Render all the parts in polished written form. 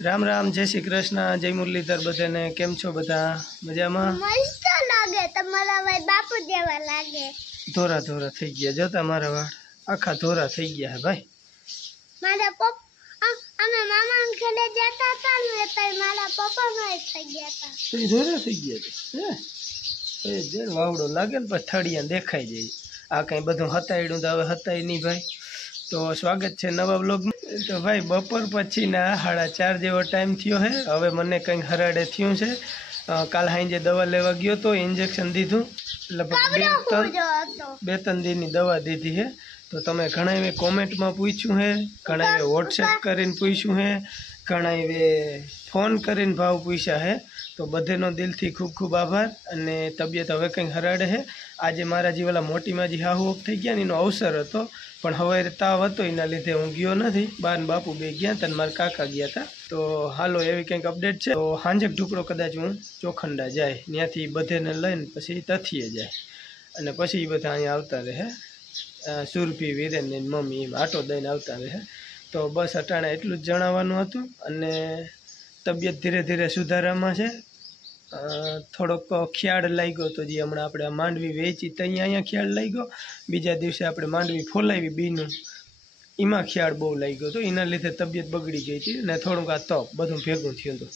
राम राम जय श्री कृष्ण जय मुरलीधर बधाने केम छो बधा मजामां मस्त लागे तमारा भाई बापू जेवा लागे धोरा धोरा થઈ ગયા જો તમારા વાળ આખા ધોરા થઈ ગયા હે ભાઈ મારા પપ્પા અમે મામા ને ઘરે જતા હતા ને તો મારા પપ્પા નો થઈ ગયા હતા તો ધોરા થઈ ગયા હે એ જે વાવડો લાગે ને પછી થડિયા દેખાઈ જાય આ કઈ બધું હતાયડું તો હવે હતાય નહીં ભાઈ तो स्वागत है नवा ब्लॉग में। तो भाई बपोर पछी ना 4:30 जेवो टाइम थयो है। हवे मने कंई हराडे थयुं छे। काल हांजे दवा लेवा गयो तो इंजेक्शन दीधुं लगभग 2-3 दिन की दवा दीधी है। तो तमे घणाए कॉमेंट में पूछ्યું है, घणाए व्हाट्सएप करीने पूछ्યું है, घणाए फोन करीने भाव पूछा है। तो बधेनो दिलथी खूब खूब आभार। अने तबियत हवे कंई हराडे है। आज मारा जी वाला मोटी माजी हाहू ऑफ थई गया एनो अवसर हतो पण हवे ताव हतो एना लीधे हूँ गयो नहीं। बा ने बापू बे गया था, मारा काका गया था। तो हालो एवी कंईक अपडेट है। तो हांजेक ढुकड़ो कदाच हूँ ચોખંડા जाए ત્યાંથી बधेने लईने पछी तथीए जाए अने पछी बधा अहींया आवता रहे। सुरभि वीरेन ने मम्मी एम आटो दईने आवता रहे। तो बस अटाणे एटलुं ज जणाववानुं हतुं। अने तबियत धीरे धीरे सुधारामां छे। थोड़ोक ख्याल लाग्यो तो जी हमणां आपणे मांडवी वेची तई अहींया ख्याल लाग्यो। बीजा दिवसे आपणे मांडवी फोलावी बीनुं एमां ख्याल बहु लाग्यो तो एना लीधे तबियत बगड़ी गई थी ने थोड़ुंक आ तप बधुं भेगुं थयुं हतुं।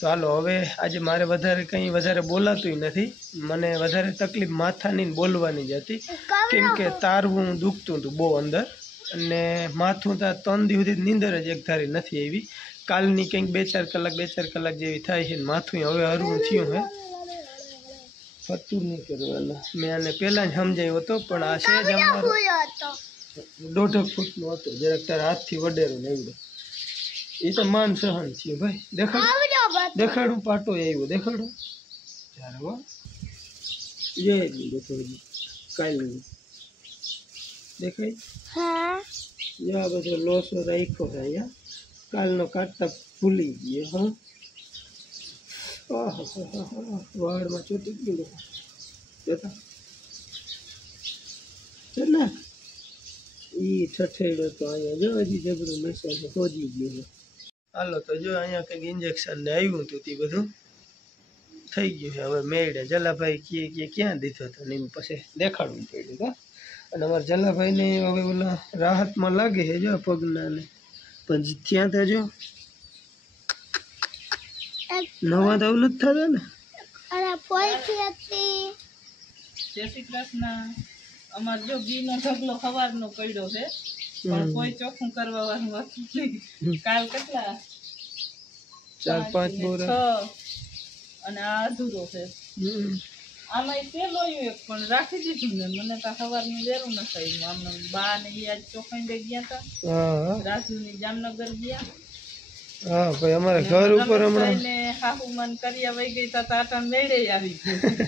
तो हालो हवे आज मारे वधारे कंई वधारे बोलातुंय नथी। मने वधारे तकलीफ माथानी ने बोलवानी ज हती केम के तारवुं दुखतुं हतुं बहु अंदर अने माथुं तो 3 दी सुधी नींदर ज एकधारी नथी आवी। कालनी कंईक 2-4 कलाक जेवी थाय छे। माथुं हवे हरवुं थयुं है। फतू नहीं करवाना मैं आने पहला ज समजाव्यो हतो पण आ सेज अमारो 1.5 फूटनो हतो। जराक तारा हाथथी वडेरो नेवडो ए तो मान सहन थयुं भाई। देखाडું पाटो आव्यो देखाडો यार वाह ये देखो जी कालनी देखाय हां या बधो लोसो राख्यो है। या कालनो काटता भूली गयो। हाँ वाड़ में चोटी गयो जोता चलना ई ठठेड़ो तो आया जो हजी जबरो मसाल खोजी गयो। हालो तो जो अहींया कंईक इंजेक्शन ने आव्युं हतुं ते बधुं थई गयुं छे। हवे मेळे जलाभाई के क्यां दीधो तो ने पछी देखाडવું पड्યું का। अने अमारा जलाभाई ने हवे ओला राहत में लागे है जो पगना ने पण थया तो जो नवा तो न था ने अरे पोईती हती जय श्री कृष्ण। अमर जो बीनो ढगलो खवारनो पड्यो छे पण कोई ચોખ્ખું કરવા વાળું હતું નહીં। કાલ કેટલા 4-5 બોરા અને આ અધૂરો છે। આમાં તે લોયું એક પણ રાખી દીધું ને મને તો સવારનું વેરું ન થયું। આમ બા ને ઈ આજ ચોખાઈ ગયા હતા। हाँ રાજુ ની જામનગર ગયા। हाँ भाई हमारे घर ऊपर हमणा ને હાહુ મન કર્યા વઈ ગઈ તો આટા મેળે આવી ગઈ।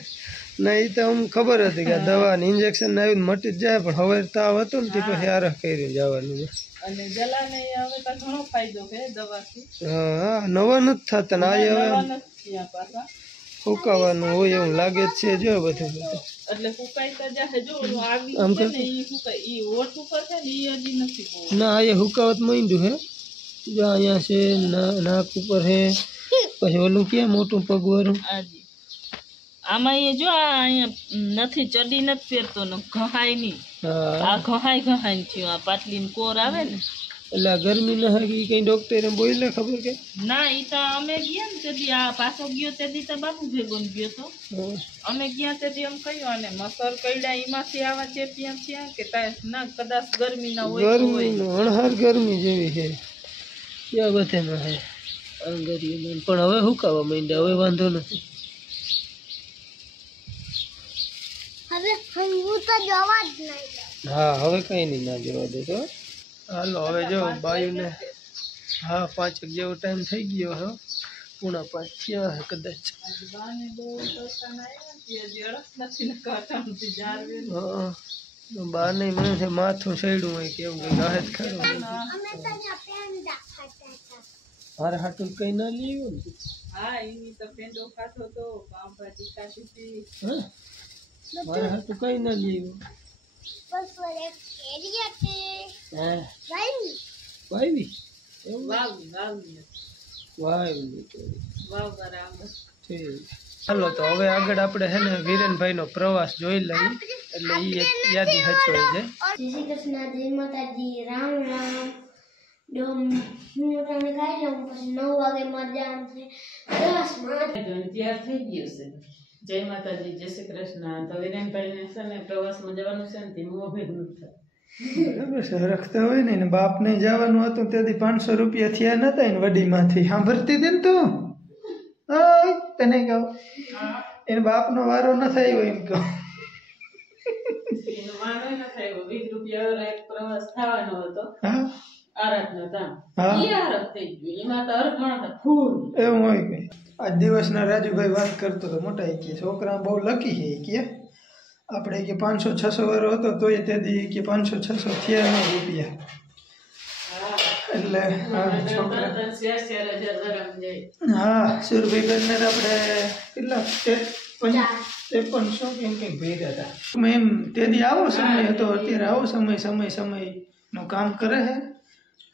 नहीं तो हम खबर थी कि दवा इंजेक्शन आई मटी जाए पण हवे ताव हतो ने पछी हारा करी जवानुं અને જલાને હવે તો ઘણો ફાયદો છે દવાથી। हाँ नवा न थता ने आज हवे નવા નથી થયા પાછા। हुकावानुं होय एवुं लागे छे जो બધું એટલે ફૂકાઈ તો જાહે જો ઓલું આવી આમ છે કર ને ઈ ફૂકાઈ ઈ ઓઠ ઉપર છે ને ઈ હજી નથી બહુ। ना ये हुकावत मांड्યું है जो अहींया छे नाक ऊपर है पछी ओલું के मोटું पगवाळું આજી આમાં એ જો આ અહીંયા નથી ચડી નથી પહેરતો ને ઘહાય નહીં। हाँ આ ઘહાય ઘહાય થયું। આ પાટલીને કોર આવે ને એટલે ગરમી ન હે કે કઈ ડોક્ટરે બોલ્યા ખબર કે ના ઈ તો અમે ગયા ને તેથી આ પાછો ગયો તેથી તો બાપુ ભેગો ગયો તો અમે ગયા તેથી એમ કહ્યું અને મસર કઈડા ઈમાંથી આવા ચેપિયા થયા કે ના કદાચ ગરમી ના હોય તો गर्मी હોય। नो अणहार गर्मी जेवी है या बधेमां है आंगरियोमां पण हवे हुकावा માંડ્યા हवे वांधो नथी। હવે હું તો જવા જ નહીં। हाँ हवे कई नहीं ना जवा दे तो हालो हवे जो बायु ने हाँ 5 जेवो टाइम थई गयो है। 4:45 थया है कदाच। બાને બહુ દર્શન આવ્યા ને હજી અડસ નથી ને કાટાણથી જારવે ને। हाँ बार नहीं मन से माथुं सड़्યું હોય કેવું કે રાહત ખરો અમે તો જા પેંડા ખાતા હતા। मारे हाटू कई ना लियो ने હા ઈની તો પેંડો ખાતો તો પાવભાજી ખાતી હતી। हां मारे हाटू कई ना लियो બસ ઓલે કેરી હતી हां ભાઈ भाई भी વાવ વાવ વાવ બરાબર. ઠીક. ચાલો તો હવે આગળ આપણે છે ને વિરેનભાઈનો પ્રવાસ જોઈ લઈએ એટલે એ એક યાદી હચવાઈ જાય. જય શ્રી કૃષ્ણ, જય માતાજી, રામ રામ. હું તમને ખાઈ લઉં પછી 9 વાગે મારે જવાનું છે પ્રવાસમાં. તૈયાર થઈ ગયું છે. જય માતાજી, જય શ્રી કૃષ્ણ. તો વિરેનભાઈને છે ને પ્રવાસમાં જવાનું છે ને તે મોં ભેગું નથી થતું. બરાબર છે. રખતા હોય ને બાપને જવાનું હતું તેથી 500 રૂપિયા થયા નતા ને વડીમાંથી સાંભળતી હતી ને તું. તને કહું એને બાપનો વારો ન થાય એમ કહું. એનો વારો ન થાય. 20 રૂપિયા એક પ્રવાસ થવાનો હતો. હા આરતનો ધામ. હા. ઈ આરત થઈ ગયું. એમાં તો અરઘણ હતા ફૂલ. એવું હોય કે આજ દિવસના રાજુભાઈ વાત કરતો હતો મોટા કે છોકરા બહુ લકી છે કે આપણે કે 500-600 વાળો હતો તોય તેથી કે 500-600 થયા નહીં રૂપિયા. એટલે હા છોકરા હા સુરભાઈ બંને આપણે કેટલા 5300 કેમ કંઈક ભેગા હતા. એમ તેથી આવો સમય હતો અત્યારે આવો સમયનું કામ કરે છે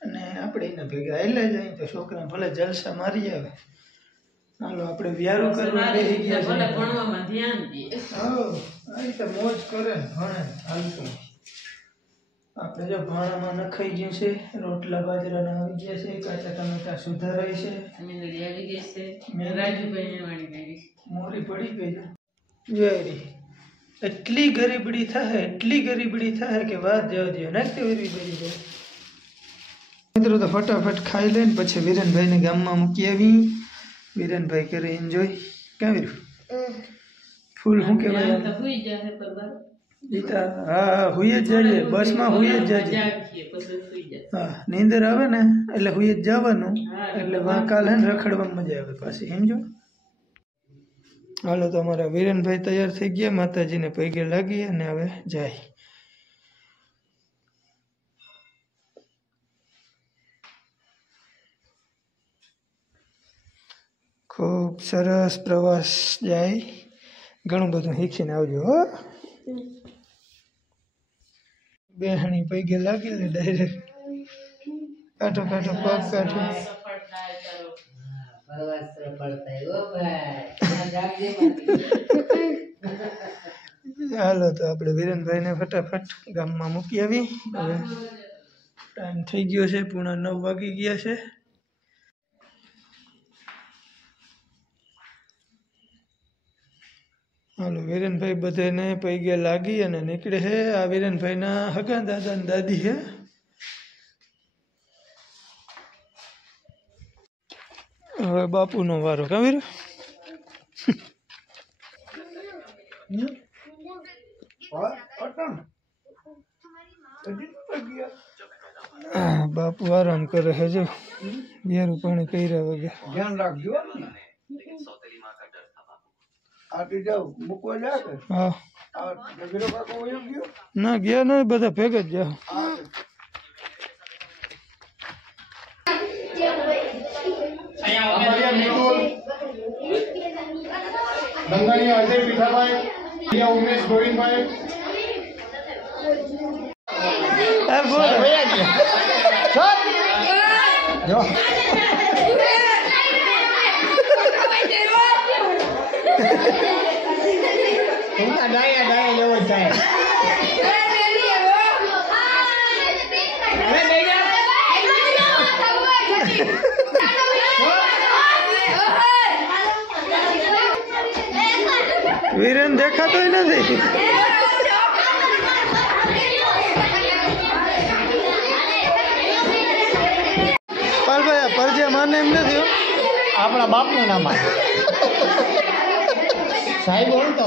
અને આપણે એના ભેગા આવેલા જાય તો છોકરા ભલે જલસા મારી આવે. હાલો આપણે વ્યારો કરવા બેસી ગયા છે. ભણવામાં ધ્યાન દે. હા આ રીતે મોજ કરે ભણે હાલતું. આપણે જો ભાણામાં નખાઈ ગયું છે, રોટલા બાજરાના આવી ગયા છે, કાચા ટમેટા સુધારાય છે, મીંદડી આવી ગઈ છે, રાજુભાઈ વાણી કરી મોરી પડી ગઈ છે. વેરી એટલી ગરીબડી થાય કે વાત જવા દે નાખતી વેરી બરી જાય. મિત્રો તો ફટાફટ ખાઈ લઈને પછી વિરેનભાઈને ગામમાં મૂકી આવી. વિરેનભાઈ કરે એન્જોય. ક્યાં વીરું ફૂલ શું કહેવાય તો હુઈ જશે પરવાર. જીતા હા હુઈ જ જઈએ બસમાં હુઈ જ જઈએ. જાગીએ પછી સુઈ જાય. હા નીંદર આવે ને એટલે હુઈ જ જવાનું એટલે વાં કાલે ને રખડવામાં મજા આવે પાછી સમજો. હાલો તો અમારા વિરેનભાઈ તૈયાર થઈ ગયા માતાજીને પૈગે લાગી અને હવે જાય. ખૂબ સરસ પ્રવાસ જાય. ઘણું બધું શીખીને આવજો હો. બેહણી પૈગે લાગી લે ડાયરેક્ટ કાઢો પગ કાઢો. હાલો તો આપણે વિરેનભાઈને ફટાફટ ગામમાં મૂકી આવી. હવે ટાઈમ થઈ ગયો છે 9:30 વાગી ગયા છે. હાલો વિરેનભાઈ બધાને પૈગે લાગી અને નીકળે છે. આ વિરેનભાઈના હગા દાદા ને દાદી છે. હવે બાપુનો વારો કાં વીર બાપુ આરામ કરે છે. જો યારું પાણી કર્યા વગર ધ્યાન રાખજો. હા ના ગયા નહીં બધા ભેગા જ ગયા. બંગાળીયા અજય પીઠાભાઈ, ઉમેશ ગોવિંદભાઈ. ડાયા લેવો થાય. વીરેન દેખાતોય નથી. પાલભાઈ પરજે માને એમ નથી. આપણા બાપનું નામ સાહેબ બોલતો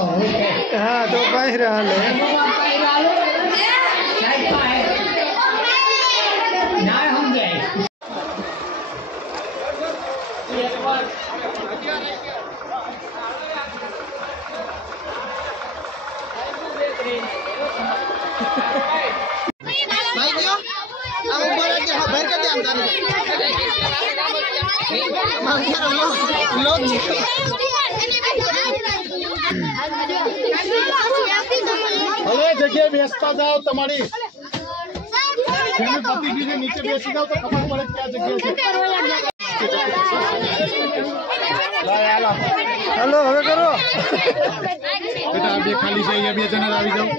હા તો પાયરા હાલે. ના સમજાય. હવે જગ્યાએ બેસતા જાઓ. તમારી પતિ નીચે બેસી જાઓ તો ખબર પડે ક્યાં જગ્યા છે. હાલો હવે કરો. બેટા આ બે ખાલી છે અહીંયા બે જણા આવી જાઓ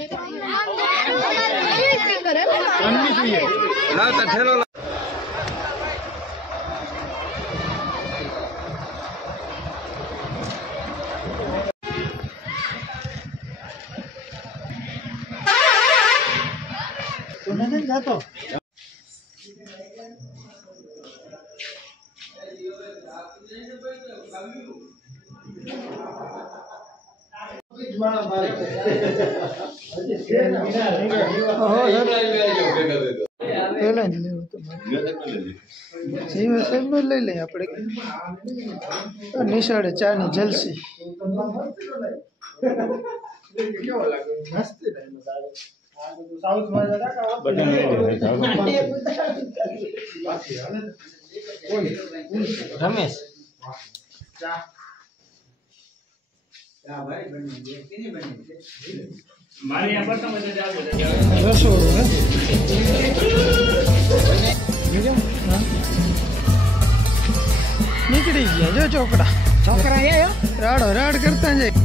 ત્રણની જોઈએ લાવતા ઠેલો જાતો પેલા જ લેવું તમારે સાહેબ નો લઈ લઈએ આપણે. નિશાળે ચા ની જલસી રમેશ રસોડું નીકળી ગયા જો છોકરા રાડો રાડ કરતા જાય.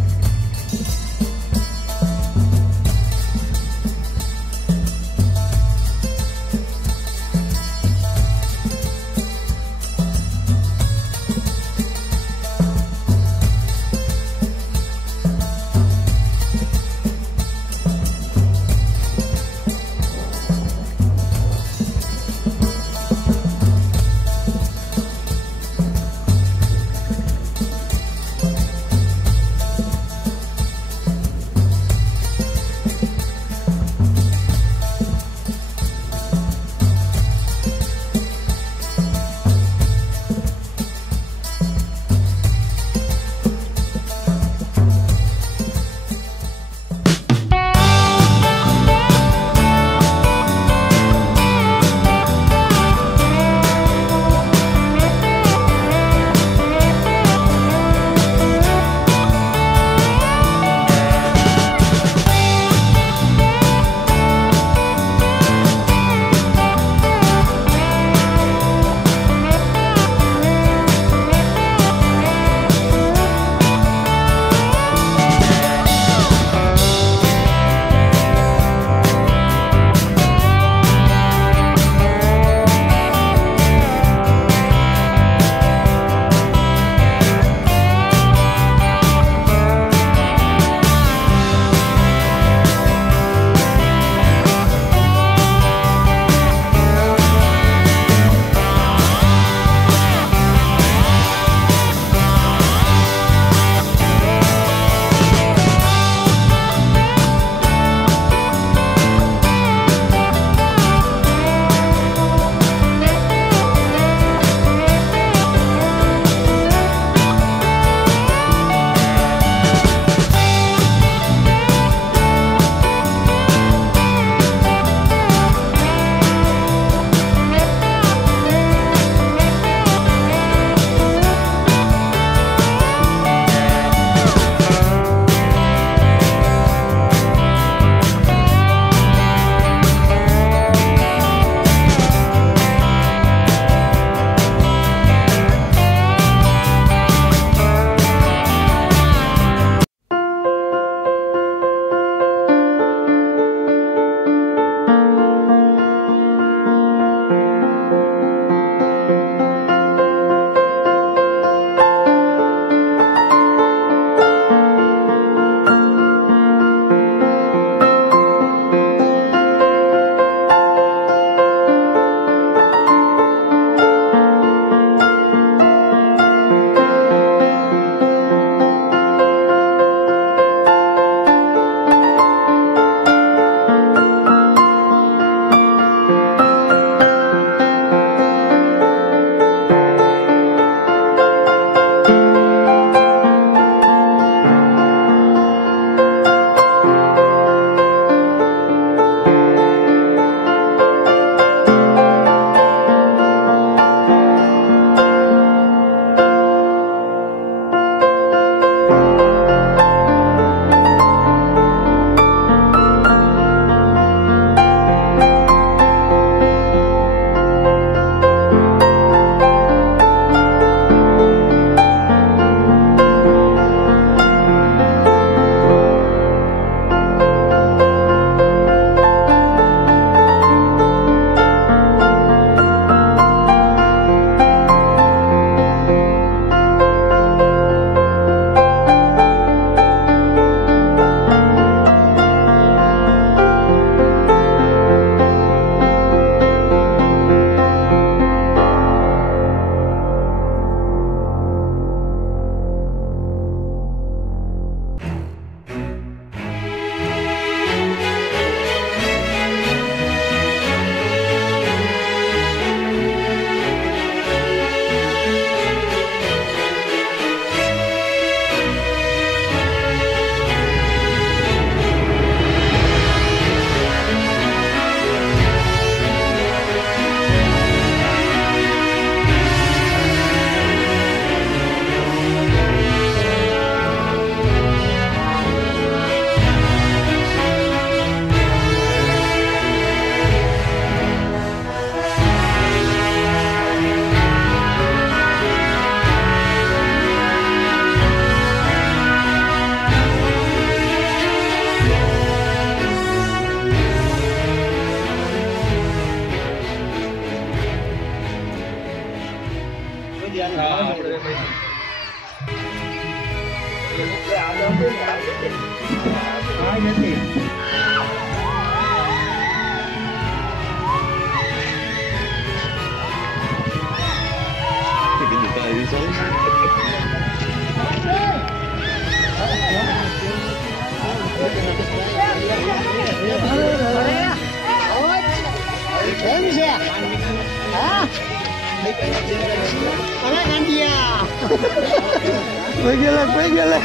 કોઈ ગયેલા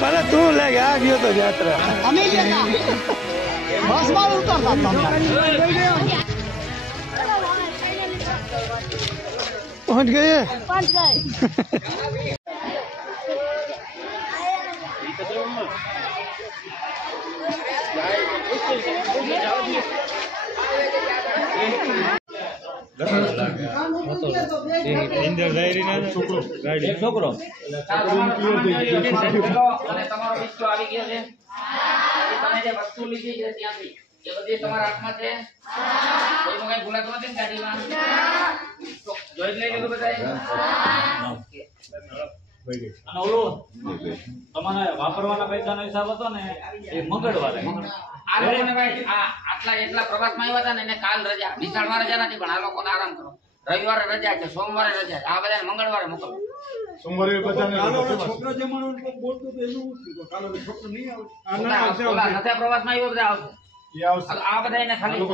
ભલે તું લાગે આ ગયો તો યાત્રા પહોંચ ગયે છોકરો તમે જે વસ્તુ લીધી છે ત્યાંથી એ બધી તમારા હાથમાં છે કોઈમાં કઈ ભૂલાતું નથી ને ગાડીમાં જોઈ લઈ લીધું બધાએ અને ઓલું તમારે વાપરવાના પૈસાનો હિસાબ હતો ને એ મંગળવારે આ લોકોને ભાઈ આટલા એટલા પ્રવાસમાં આવ્યા હતા ને એને કાલ રજા વિશાળમાં રજા નથી પણ આ લોકોને આરામ કરો રવિવારે રજા છે સોમવારે રજા છે આ બધાને મંગળવારે મોકલો સોમવારે બધાને નથી પ્રવાસમાં આવ્યો બધા આવશે આ બધા એને ખાલી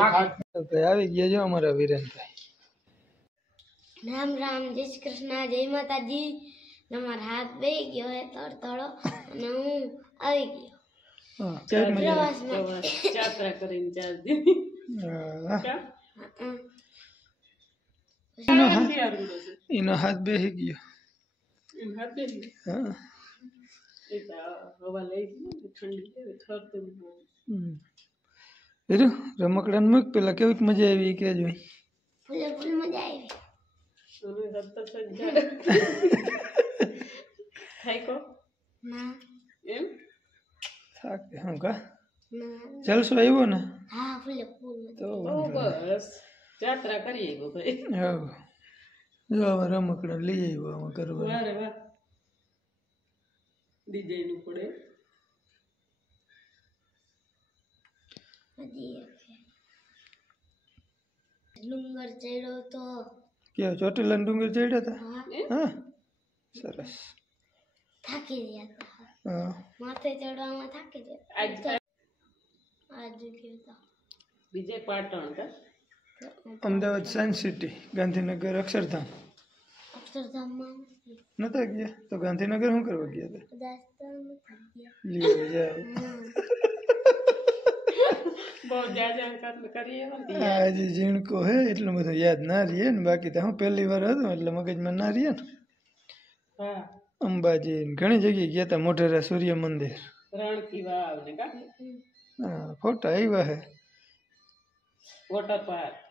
આવી ગયા જો અમારા વિરેનભાઈ રામ રામ જય શ્રી કૃષ્ણ જય માતાજી તમારો હાથ બેહી ગયો હે તડતડો અને હું આવી ગયો પ્રવાસમાં યાત્રા કરીને 4 દિન એનો હાથ બેસી ગયો હા હવા લઈ ગઈ ઠંડી થરતું રમકડા મૂક પેલા કેવીક મજા આવી કે જોઈ ફૂલ મજા આવી થાકો ના એમ થાક હું કા ના જલસો આવ્યો ને હા ફૂલ તો બસ યાત્રા કરીએ ગો ભાઈ હા જો હવે રમકડા લઈ આવ્યો આમાં કરવા વારે વાહ ડિઝાઇન પડે ડુંગર ચડ્યો તો કેવો ચોટીલા ડુંગર ચડ્યા હતા હા સરસ થાકી ગયા હતા હા માથે ચડવામાં થાકી ગયા આજ આજ ગયો તો બીજે પાટણ કા અમદાવાદ સાયન્સ સિટી ગાંધીનગર અક્ષરધામ અક્ષરધામમાં નતા ગયા તો ગાંધીનગર શું કરવા ગયા હતા કદાચ તો નથી ગયા લીધે જાવ બહુ જાજા કરીએ આજે ઝીણકો હે એટલું બધું યાદ ના રહીએ ને બાકી તો હું પહેલી વાર હતો એટલે મગજમાં ના રહીએ ને હા અંબાજી ને ઘણી જગ્યાએ ગયા હતા મોઢેરા સૂર્ય મંદિર રણકી વાવ ને કા હા ફોટા આવ્યા હે વોટર પાર્ક